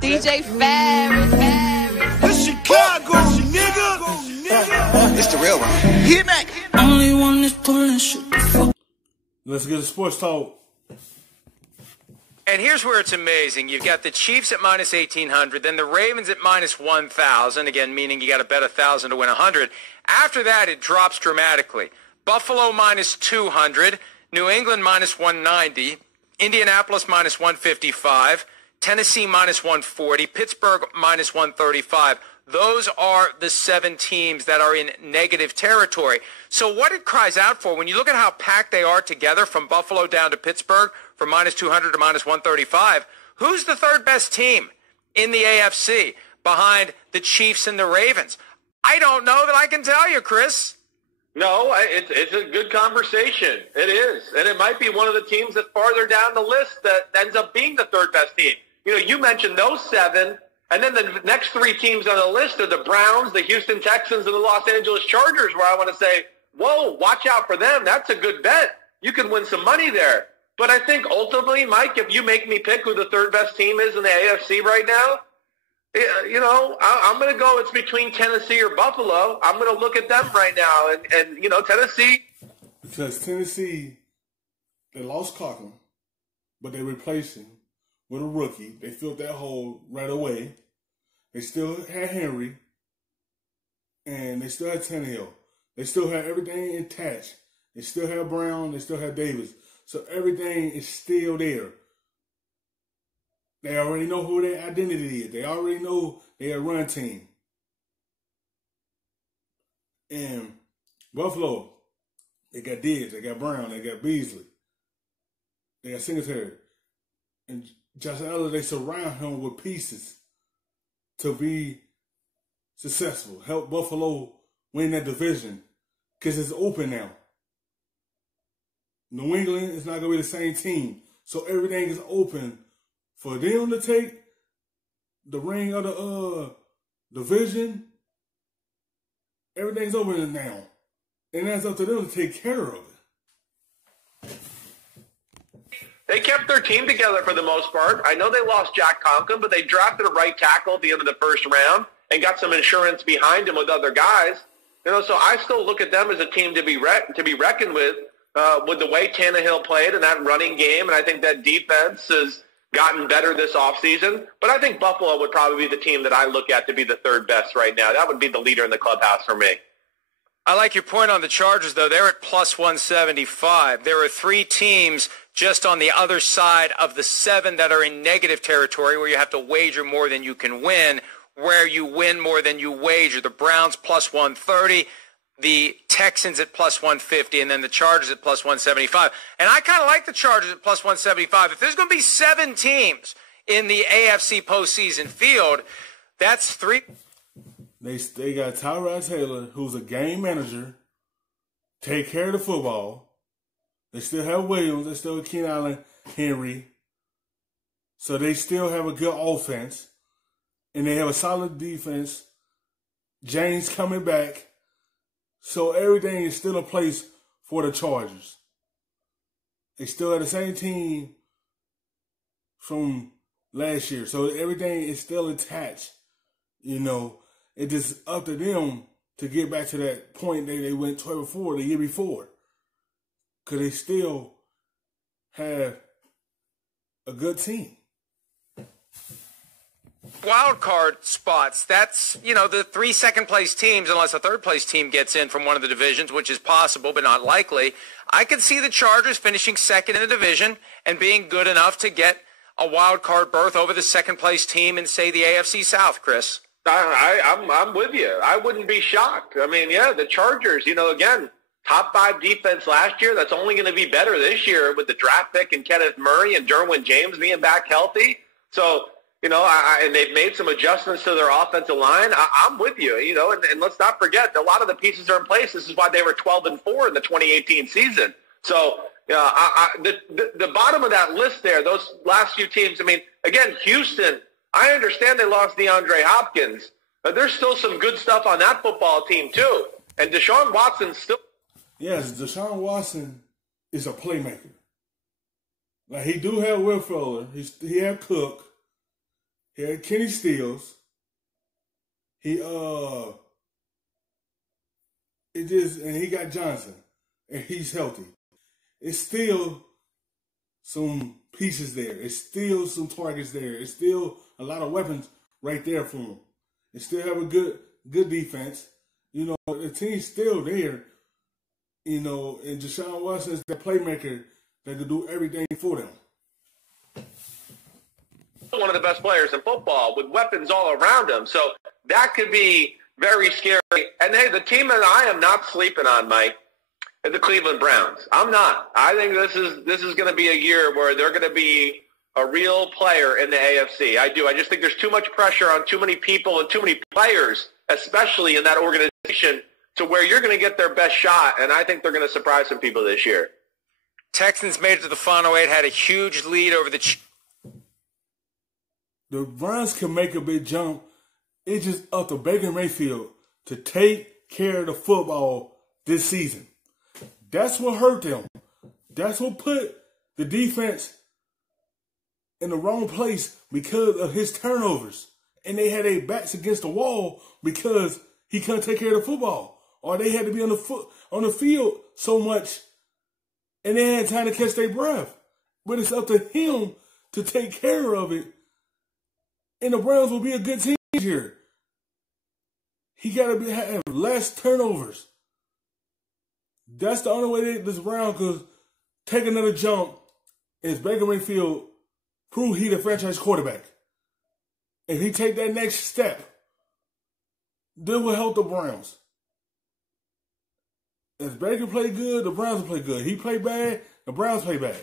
DJ Ferris. It's Chicago, nigga. It's the real one. Hit me. Only one that's pulling shit. Let's get a sports talk. And here's where it's amazing. You've got the Chiefs at minus 1,800, then the Ravens at minus 1,000, again, meaning you got to bet 1,000 to win 100. After that, it drops dramatically. Buffalo minus 200, New England minus 190, Indianapolis minus 155, Tennessee minus 140, Pittsburgh minus 135. Those are the 7 teams that are in negative territory. So what it cries out for, when you look at how packed they are together from Buffalo down to Pittsburgh, from minus 200 to minus 135, who's the third best team in the AFC behind the Chiefs and the Ravens? I don't know that I can tell you, Chris. No, it's a good conversation. It is. And it might be one of the teams that's farther down the list that ends up being the third best team. You know, you mentioned those 7, and then the next 3 teams on the list are the Browns, the Houston Texans, and the Los Angeles Chargers, where I want to say, whoa, watch out for them. That's a good bet. You can win some money there. But I think ultimately, Mike, if you make me pick who the third best team is in the AFC right now, you know, I'm going to go it's between Tennessee or Buffalo. I'm going to look at them right now. And you know, Tennessee. Because Tennessee, they lost Cochran, but they replaced him with a rookie. They filled that hole right away. They still had Henry, and they still had Tannehill. They still had everything intact. They still had Brown. They still had Davis. So everything is still there. They already know who their identity is. They already know their run team. And Buffalo, they got Diggs, they got Brown, they got Beasley, they got Singletary. And Josh Allen, they surround him with pieces to be successful. Help Buffalo win that division because it's open now. New England is not going to be the same team. So everything is open for them to take the ring of the division. Everything's open now. And that's up to them to take care of it. They kept their team together for the most part. I know they lost Jack Conklin, but they drafted a right tackle at the end of the first round and got some insurance behind him with other guys. You know, so I still look at them as a team to be reckoned with the way Tannehill played in that running game, and I think that defense has gotten better this offseason. But I think Buffalo would probably be the team that I look at to be the third best right now. That would be the leader in the clubhouse for me. I like your point on the Chargers, though. They're at plus 175. There are 3 teams just on the other side of the 7 that are in negative territory where you have to wager more than you can win, where you win more than you wager. The Browns plus 130. The Texans at plus 150, and then the Chargers at plus 175. And I kind of like the Chargers at plus 175. If there's going to be 7 teams in the AFC postseason field, that's 3. They got Tyrod Taylor, who's a game manager, take care of the football. They still have Williams. They still have Keenan Allen, Henry. So they still have a good offense. And they have a solid defense. James coming back. So everything is still in place for the Chargers. They still have the same team from last year. So everything is still attached. You know, it's just up to them to get back to that point they went 12-4 the year before. Because they still have a good team. Wild card spots, that's, you know, the 3 second-place teams, unless a third-place team gets in from one of the divisions, which is possible but not likely. I could see the Chargers finishing second in the division and being good enough to get a wild card berth over the second-place team in, say, the AFC South, Chris. I'm with you. I wouldn't be shocked. I mean, yeah, the Chargers, you know, again, top 5 defense last year. That's only going to be better this year with the draft pick and Kenneth Murray and Derwin James being back healthy. So, you know, and they've made some adjustments to their offensive line. I'm with you, you know, and let's not forget a lot of the pieces are in place. This is why they were 12-4 in the 2018 season. So, the bottom of that list there, those last few teams, I mean, again, Houston, I understand they lost DeAndre Hopkins, but there's still some good stuff on that football team too. And Deshaun Watson still. Yes, Deshaun Watson is a playmaker. Like, he do have Will Fuller. He have Cook. He had Kenny Stills. He he got Johnson, and he's healthy. It's still some pieces there. It's still some targets there. It's still a lot of weapons right there for him. They still have a good defense. You know, the team's still there. You know, and Deshaun Watson's the playmaker that can do everything for them. One of the best players in football with weapons all around him. So that could be very scary. And hey, the team that I am not sleeping on, Mike, is the Cleveland Browns. I'm not. I think this is going to be a year where they're going to be a real player in the AFC. I do. I just think there's too much pressure on too many people and too many players, especially in that organization, to where you're going to get their best shot. And I think they're going to surprise some people this year. Texans made it to the final eight, had a huge lead over the The Browns can make a big jump. It's just up to Baker Mayfield to take care of the football this season. That's what hurt them. That's what put the defense in the wrong place because of his turnovers. And they had their backs against the wall because he couldn't take care of the football. Or they had to be on the field so much and they had time to catch their breath. But it's up to him to take care of it. And the Browns will be a good team here. He got to have less turnovers. That's the only way this Browns could take another jump is Baker Mayfield prove he the franchise quarterback. If he take that next step, this will help the Browns. If Baker play good, the Browns will play good. He play bad, the Browns play bad.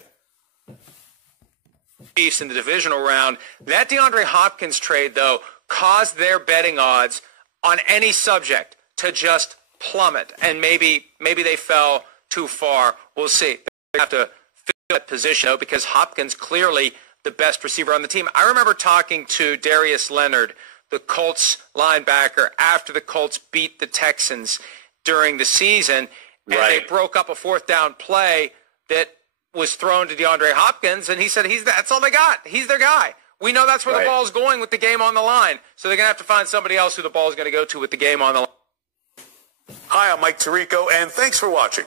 Chiefs in the divisional round. That DeAndre Hopkins trade, though, caused their betting odds on any subject to just plummet. And maybe they fell too far. We'll see. They have to fill that position, though, because Hopkins clearly the best receiver on the team. I remember talking to Darius Leonard, the Colts linebacker, after the Colts beat the Texans during the season, and they broke up a fourth down play that was thrown to DeAndre Hopkins, and he said that's all they got. He's their guy. We know that's where the ball's going with the game on the line, so they're going to have to find somebody else who the ball's going to go to with the game on the line. Hi, I'm Mike Tirico, and thanks for watching.